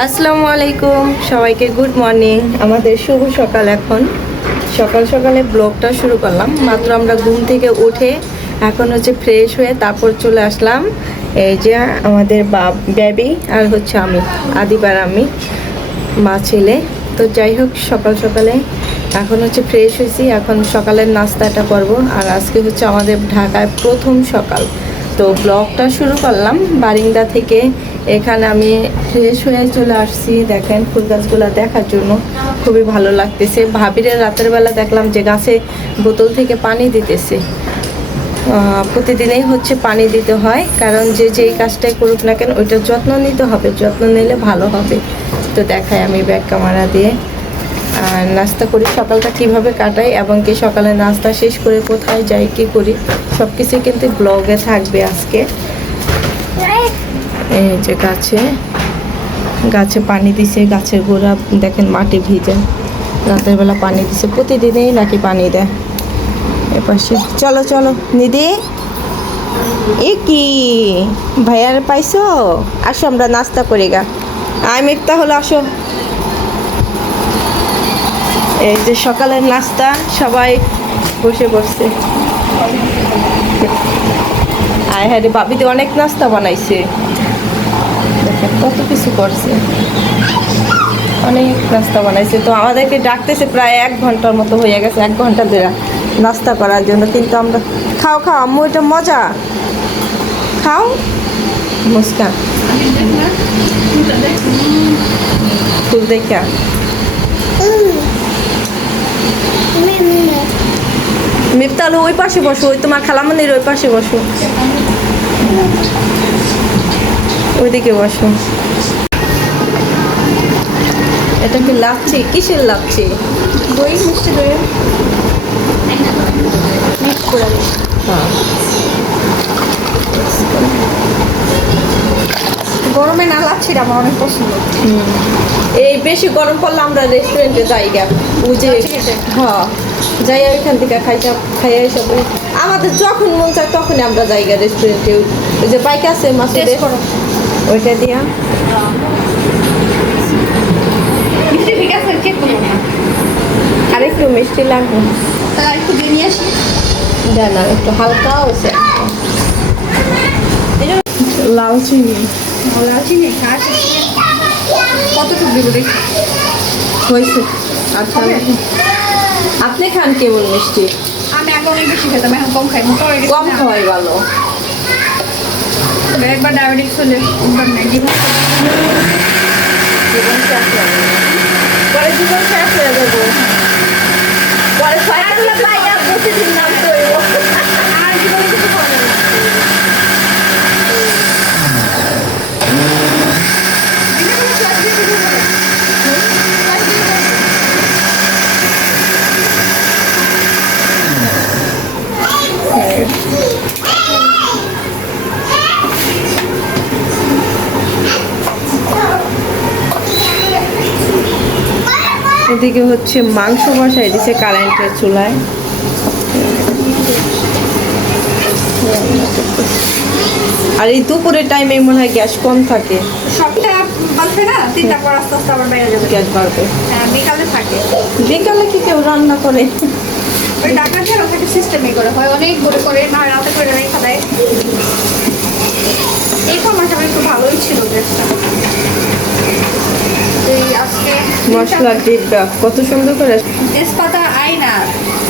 আসসালামু আলাইকুম। সবাইকে গুড মর্নিং আমাদের শুভ সকাল এখন। সকাল সকালে ব্লগটা শুরু করলাম। মাত্র আমরা ঘুম থেকে উঠে এখন হচ্ছে ফ্রেশ হয়ে তারপর চলে আসলাম। এই যে আমাদের বাপ ব্যাবি আর হচ্ছে আমি আদিবার আমি, মা, ছেলে। তো যাই হোক, সকাল সকালে এখন হচ্ছে ফ্রেশ হয়েছি। এখন সকালের নাস্তাটা করব। আর আজকে হচ্ছে আমাদের ঢাকায় প্রথম সকাল। তো ব্লগটা শুরু করলাম। বারিন্দা থেকে এখানে আমি ফ্রেশ হয়ে চলে আসছি। দেখেন ফুল গাছগুলো দেখার জন্য খুবই ভালো লাগতেছে। ভাবিরে রাতের বেলা দেখলাম যে গাছে বোতল থেকে পানি দিতেছে। প্রতিদিনেই হচ্ছে পানি দিতে হয়। কারণ যে যেই কাজটাই করুক না কেন, ওইটার যত্ন নিতে হবে। যত্ন নিলে ভালো হবে। তো দেখাই আমি ব্যাগ ক্যামেরা দিয়ে। আর নাস্তা করি, সকালটা কীভাবে কাটাই এবং কি সকালে নাস্তা শেষ করে কোথায় যাই, কি করি সব কিছুই কিন্তু ব্লগে থাকবে আজকে। এই যে গাছে গাছে পানি দিছে, গাছের গোড়া দেখেন মাটি ভিজে, রাতের বেলা পানি দিছে, প্রতিদিনই নাকি পানি দেয়। এপাশে, চলো চলো, নিদি। এ কি? ভাইয়ার পাইছো? আসো, আমরা নাস্তা করি গা। আমি তাহলে আসো। এই যে সকালের নাস্তা, সবাই বসে বসছে। আয় হ্যাঁ ভাবি অনেক নাস্তা বানাইছে। দেখেন কত কিছু করছে। অনেক নাস্তা বানাইছে। তো আমাদেরকে ডাকতেছে প্রায় এক ঘণ্টার মতো হয়ে গেছে, এক ঘণ্টা ধরে নাস্তা করার জন্য। কিন্তু আমরা, খাও খাও, আম্মু, এটা মজা। খাও, মুস্কান। ফুল দেখা মিফতাল ওই পাশে বসো ওই তোমার খালামনির ওই পাশে বসো। ওইদিকে বসো। এটা কি লাভছি কিসের লাগছে দই মিষ্টি দই। মিক্স করে হ্যাঁ গরমে না লাচ্ছিটা আমার অনেক পছন্দ। এই বেশি গরম পড়লে আমরা রেস্টুরেন্টে যাই গা। বুঝে হ্যাঁ। যাই ওইখান থেকে খাইতে খাইয়া সব আমাদের যখন মন চায় তখনই আমরা যাই গা রেস্টুরেন্টে ওই যে বাইক আছে করো। ওইটা দিয়া। মিষ্টি ঠিক আছে চেক আর একটু মিষ্টি লাগবে। একটু নিয়ে আসি। দেন একটু হালকা হয়েছে। লাউ চিনি। ভালো আছি নে কতটুকু দেবো দেখি? হয়েছে। আচ্ছা আপনি খান কেমন মিষ্টি আমি আগে অনেক বেশি খেতাম এখন কম খাই মোটা হয়ে গেছে কম। খাওয়াই ভালো একবার ডায়াবেটিস হলে একবার ম্যাগি জীবন শেষ হয়ে যাবে। পরে জীবন শেষ হয়ে যাব পরে পাইয়া প্রতিদিন নাম করব আর জীবনে কিছু খাওয়া যাবে না। দিনে কোনো class দিয়ে কিছু হবে না। Class দিয়ে হবে না। এদিকে হচ্ছে মাংস বসাই দিছে কারেন্টের চুলায়। আর এই দুপুরের টাইমে মনে হয় গ্যাস কম থাকে। সবটা বাজবে না? তিনটা পর আস্তে আস্তে আবার বেড়ে যাবে। গ্যাস বাড়বে। হ্যাঁ বিকালে থাকে। বিকালে কি কেউ রান্না করে? ওই ডাকাতের ওখানে সিস্টেমে করে হয়। অনেক করে করে না রাতে করে রেখা দেয় এই সময়টা একটু ভালোই ছিল ড্রেসটা এই আজকে মশলার ডিব্বা কত সুন্দর করে তেজপাতা আয়না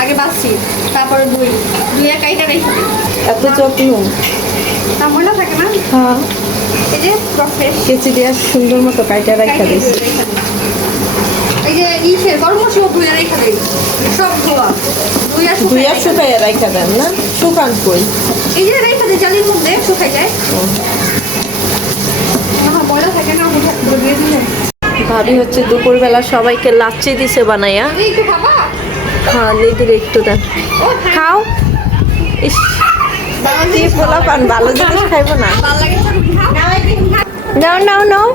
আগে বাসছি তারপরে দই দুই এক আইটা রেখে এত যত্ন তা মনে থাকে না? হ্যাঁ। এই যে প্রফেস কেচি দিয়ে সুন্দর মতো কাইটা রাখা দিছে এই যে ইসের গরম মশলা ধুয়ে রেখে দিই। সব ধোয়া। ধুইয়া শুকাইয়া রাখা দেন না? শুকান কই? এই যে রেখে দিই জালির মধ্যে শুকাই যায়। ময়লা থাকে না। ভাবি হচ্ছে দুপুরবেলা সবাইকে লাচ্ছি দিছে বানাইয়া হ্যাঁ নিদির একটু দেন। খাও। ইস পোলা পান, ভালো জিনিস খাইবো না। নাও নাও নাও।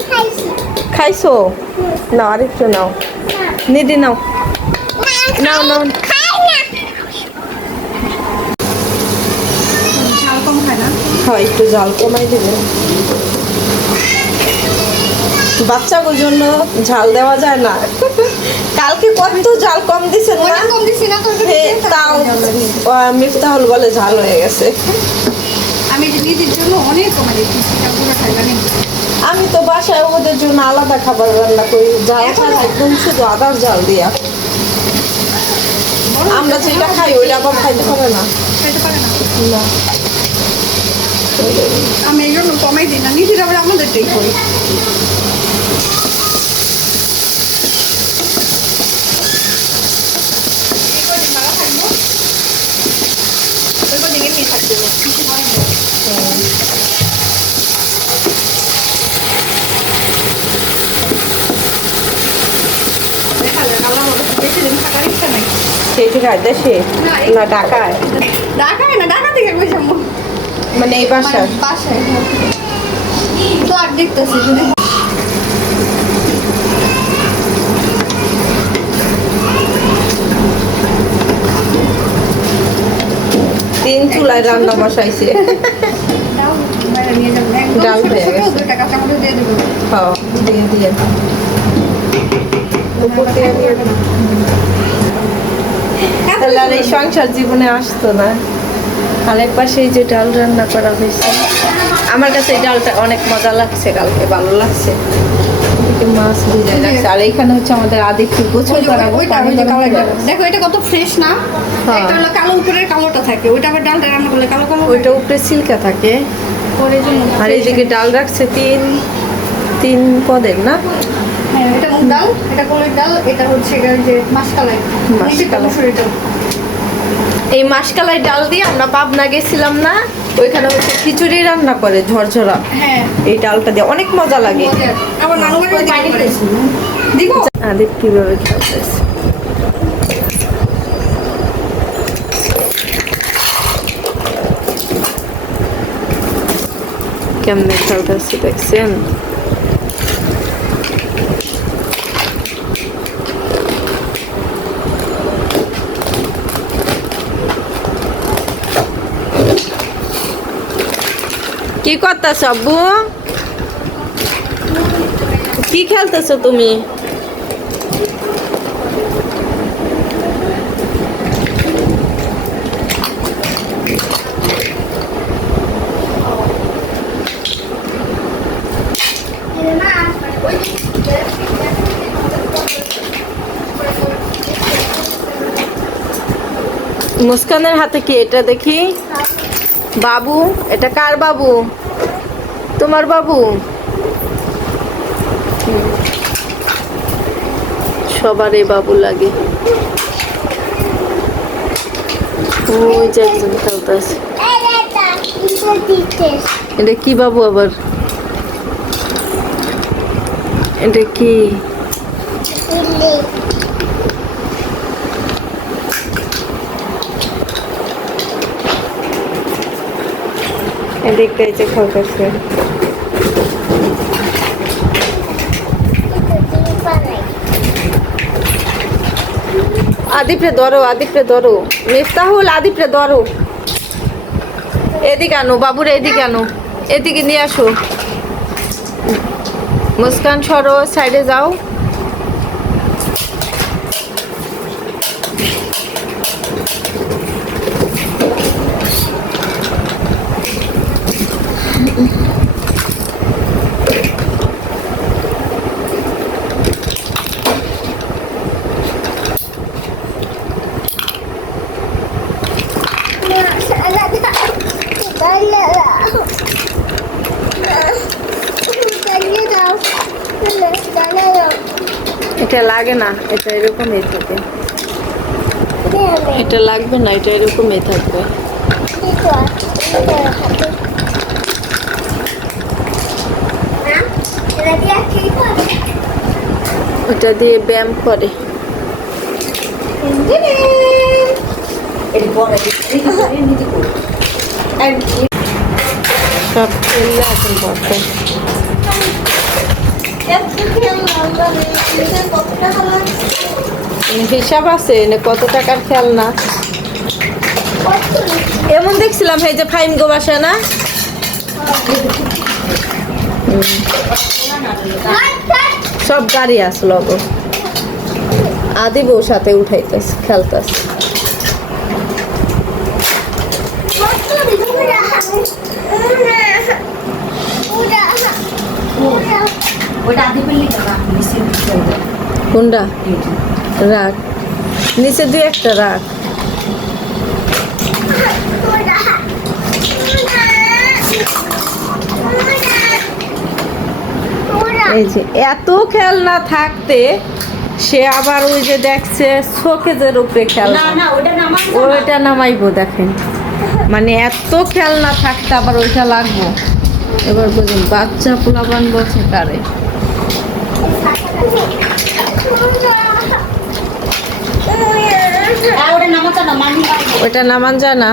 খাইছো? নাও আর একটু নাও। নিদি, নাও। নাও নাও। না হয়, একটু জল কমাই দিবেন বাচ্চাগুলোর জন্য ঝাল দেওয়া যায় না। কালকে কত ঝাল কম দিছেন না? কম দিছি না তাও মিফতাহুল বলে ঝাল হয়ে গেছে। আমি নিজের জন্য অনেক কমে দিচ্ছি আমি তো বাসায় ওদের জন্য আলাদা খাবার রান্না করি ঝাল ছাড়া একদম শুধু আদার ঝাল দিয়া। আমরা যেটা খাই ওইটা আবার খাইতে পারে না। খাইতে পারে না। না। আমি এই জন্য কমাই দিই না নিজেরা আবার আমাদেরটাই করি এই কদিন ভাড়া থাকব, ওই কদিন এমনি থাকতে হবে, কিছু হয় না। দেখা যাক, আল্লাহ আমার কাছে বেশি দিন থাকার ইচ্ছা নাই। সেই দেশে না, এই- না ঢাকায় ঢাকায় না, ঢাকা থেকে মানে এই বাসায় বাসায়, হ্যাঁ। ফ্ল্যাট দেখতেছি যদি তিন চুলায় রান্না বসাইছে। ডাল হয়ে তাহলে এই সংসার জীবনে আসতো না। আরেক পাশে যে ডাল রান্না করা হয়েছে। আমার কাছে ডালটা অনেক মজা লাগছে, কালকে ভালো লাগছে। মাছ ভিজে রাখছে আর এখানে হচ্ছে আমাদের গোছল করাবো করে ডাল। দেখো এটা কত ফ্রেশ না? হ্যাঁ। একটা হলো কালো উপরের কালোটা থাকে ওইটা আবার ডালটা রান্না করলে কালো কালো ওইটা উপরে সিল্কা থাকে। আর এইদিকে ডাল রাখছে তিন তিন পদের না? হ্যাঁ এটা মুগ ডাল এটা কোলের ডাল এটা হচ্ছে যে মাসকালাই। মাসকলাই। এই মাসকালাই ডাল দিয়ে আমরা পাবনা গেছিলাম না? ওইখানে হচ্ছে খিচুড়ি রান্না করে ঝরঝরা। হ্যাঁ। এই ডালটা দিয়ে অনেক মজা লাগে। কীভাবে খেলতেছে কেমনে খেলতেছে দেখছেন? কি করতেছ আব্বু? খেলতেছো তুমি? মুস্কানের হাতে কি এটা দেখি? বাবু এটা কার বাবু? তোমার বাবু? হুম। সবারই বাবু লাগে। ওই এটা কি বাবু আবার? এটা কি? এদিকটা এই যে খেলতেছে। আদিপরে ধরো আদিপরে ধরো। মিফতাহুল, আদিপরে ধরো। এদিকে আনো, বাবুর এদিকে আনো। এদিকে নিয়ে আসো। মুস্কান সরো সাইডে যাও। এটা লাগে না, এটা এরকমই থাকে। এটা লাগবে না, এটা এরকমই থাকবে। ওটা দিয়ে ব্যায়াম করে। সব খেললে এখন বর্তমান হিসাব আছে, এনে কত টাকার খেলনা? এমন দেখছিলাম এই যে ফাইম গো বাসা না? সব গাড়ি আসলো আদি বউ সাথে উঠাইতেছে খেলতেস ওটা আদি পেলি কোনটা? রাখ নিচে দুই একটা রাখ এই যে এত খেলনা থাকতে সে আবার ওই যে দেখছে শোকেজের উপরে খেলনা ওইটা নামাইবো দেখেন। মানে এত খেলনা থাকতে আবার ওইটা লাগবো। এবার বুঝুন বাচ্চা পোলাবান বলছে কারে? ওটা মানি নামান যায় না